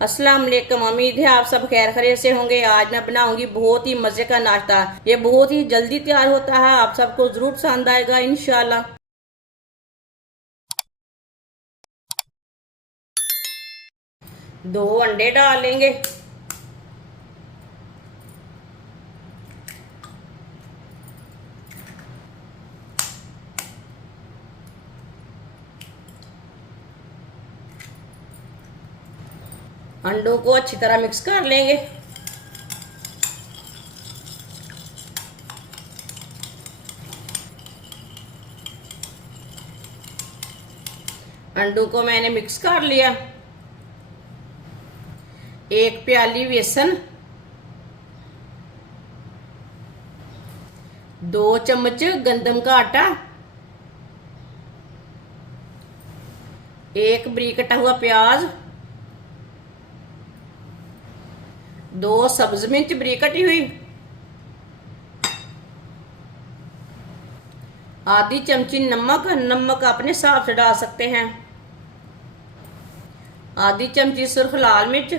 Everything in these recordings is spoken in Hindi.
अस्सलाम वालेकुम। उम्मीद है आप सब खैर खैरियत से होंगे। आज मैं बनाऊंगी बहुत ही मजे का नाश्ता। ये बहुत ही जल्दी तैयार होता है, आप सबको जरूर पसंद आएगा इंशाल्लाह। 2 अंडे डाल लेंगे। अंडों को अच्छी तरह मिक्स कर लेंगे। अंडों को मैंने मिक्स कर लिया। 1 प्याली बेसन, 2 चम्मच गंदम का आटा, 1 बारीक कटा हुआ प्याज, 2 सब्ज मिर्च बारीक कटी हुई, आधी चमची नमक। नमक अपने हिसाब से डाल सकते हैं। आधी चमची सुर्ख लाल मिर्च,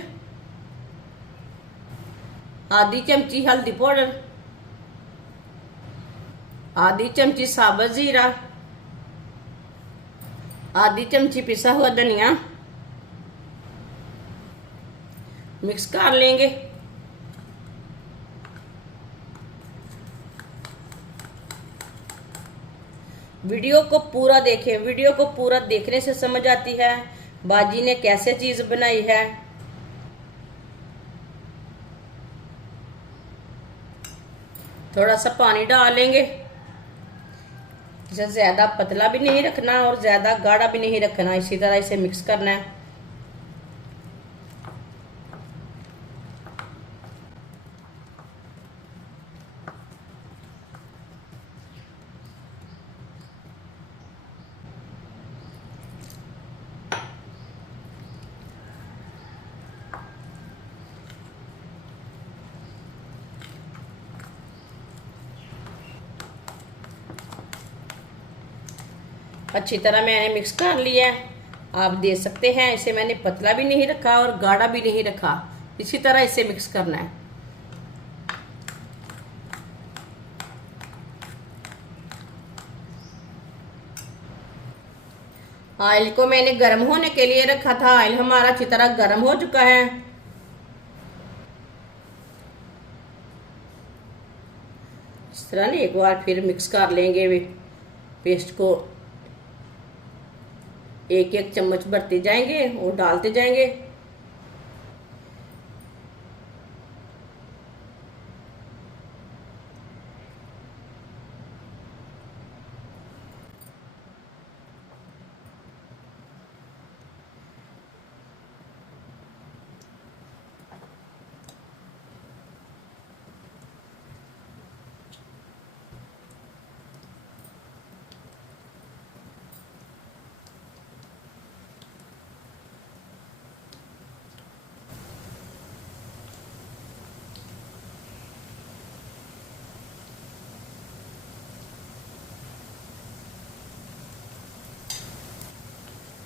आधी चमची हल्दी पाउडर, आधी चमची साबुत जीरा, आधी चमची पिसा हुआ धनिया। मिक्स कर लेंगे। वीडियो को पूरा देखें। वीडियो को पूरा देखने से समझ आती है बाजी ने कैसे चीज बनाई है। थोड़ा सा पानी डाल लेंगे। इसे ज्यादा पतला भी नहीं रखना और ज्यादा गाढ़ा भी नहीं रखना, इसी तरह इसे मिक्स करना है। अच्छी तरह मैंने मिक्स कर लिया है। आप देख सकते हैं इसे मैंने पतला भी नहीं रखा और गाढ़ा भी नहीं रखा, इसी तरह इसे मिक्स करना है। ऑयल को मैंने गर्म होने के लिए रखा था। ऑयल हमारा अच्छी तरह गर्म हो चुका है। इस तरह एक बार फिर मिक्स कर लेंगे पेस्ट को। 1-1 चम्मच भरते जाएंगे और डालते जाएंगे।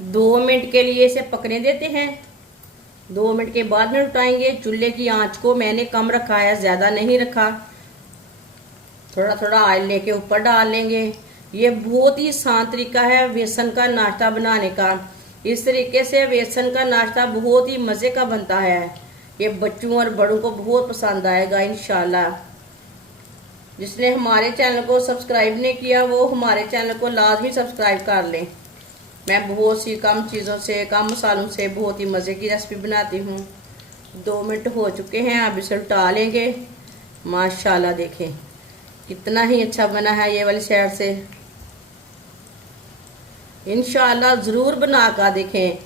दो मिनट के लिए इसे पकने देते हैं। 2 मिनट के बाद में उठाएंगे। चूल्हे की आंच को मैंने कम रखा है, ज्यादा नहीं रखा। थोड़ा थोड़ा ऑयल लेके ऊपर डाल लेंगे। ये बहुत ही आसान तरीका है बेसन का नाश्ता बनाने का। इस तरीके से बेसन का नाश्ता बहुत ही मजे का बनता है। ये बच्चों और बड़ों को बहुत पसंद आएगा इंशाल्लाह। जिसने हमारे चैनल को सब्सक्राइब नहीं किया वो हमारे चैनल को लाजमी सब्सक्राइब कर लें। मैं बहुत सी कम चीज़ों से, कम मसालों से बहुत ही मज़े की रेसिपी बनाती हूँ। 2 मिनट हो चुके हैं, अब इसे उल्टा लेंगे। माशाल्लाह देखें कितना ही अच्छा बना है ये वाली साइड से। इंशाल्लाह ज़रूर बना कर देखें,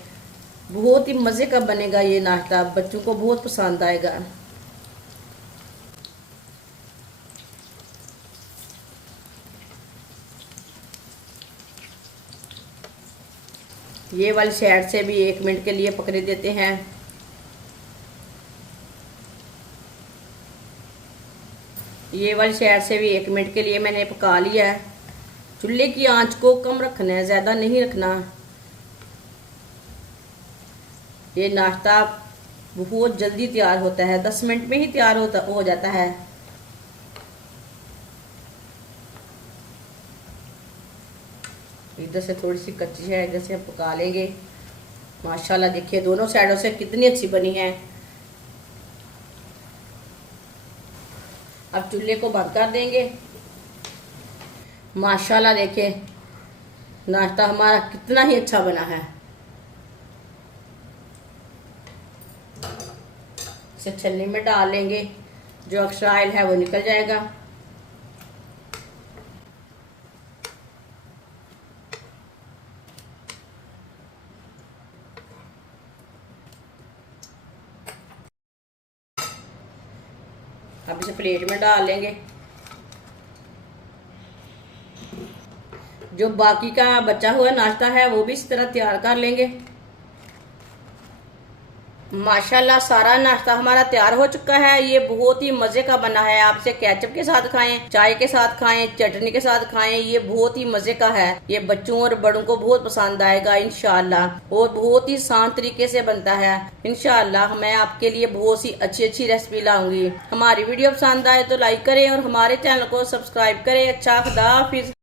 बहुत ही मज़े का बनेगा ये नाश्ता, बच्चों को बहुत पसंद आएगा। ये वाली साइड से भी 1 मिनट के लिए पकड़े देते हैं। ये वाली साइड से भी 1 मिनट के लिए मैंने पका लिया है। चूल्हे की आंच को कम रखना है, ज्यादा नहीं रखना। ये नाश्ता बहुत जल्दी तैयार होता है, 10 मिनट में ही तैयार हो जाता है। इधर से थोड़ी सी कच्ची है, इधर से पका लेंगे। माशाल्लाह देखिए दोनों साइडों से कितनी अच्छी बनी है। अब चूल्हे को बंद कर देंगे। माशाल्लाह देखिए नाश्ता हमारा कितना ही अच्छा बना है। इसे छन्नी में डाल लेंगे, जो एक्स्ट्रा ऑयल है वो निकल जाएगा। अब इसे प्लेट में डाल लेंगे। जो बाकी का बचा हुआ नाश्ता है वो भी इस तरह तैयार कर लेंगे। माशाल्लाह सारा नाश्ता हमारा तैयार हो चुका है। ये बहुत ही मजे का बना है। आप इसे केचप के साथ खाएं, चाय के साथ खाएं, चटनी के साथ खाएं। ये बहुत ही मजे का है। ये बच्चों और बड़ों को बहुत पसंद आएगा इंशाल्लाह, और बहुत ही आसान तरीके से बनता है। इंशाल्लाह मैं आपके लिए बहुत सी अच्छी अच्छी रेसिपी लाऊंगी। हमारी वीडियो पसंद आए तो लाइक करें और हमारे चैनल को सब्सक्राइब करें। अच्छा, खुदा हाफिज।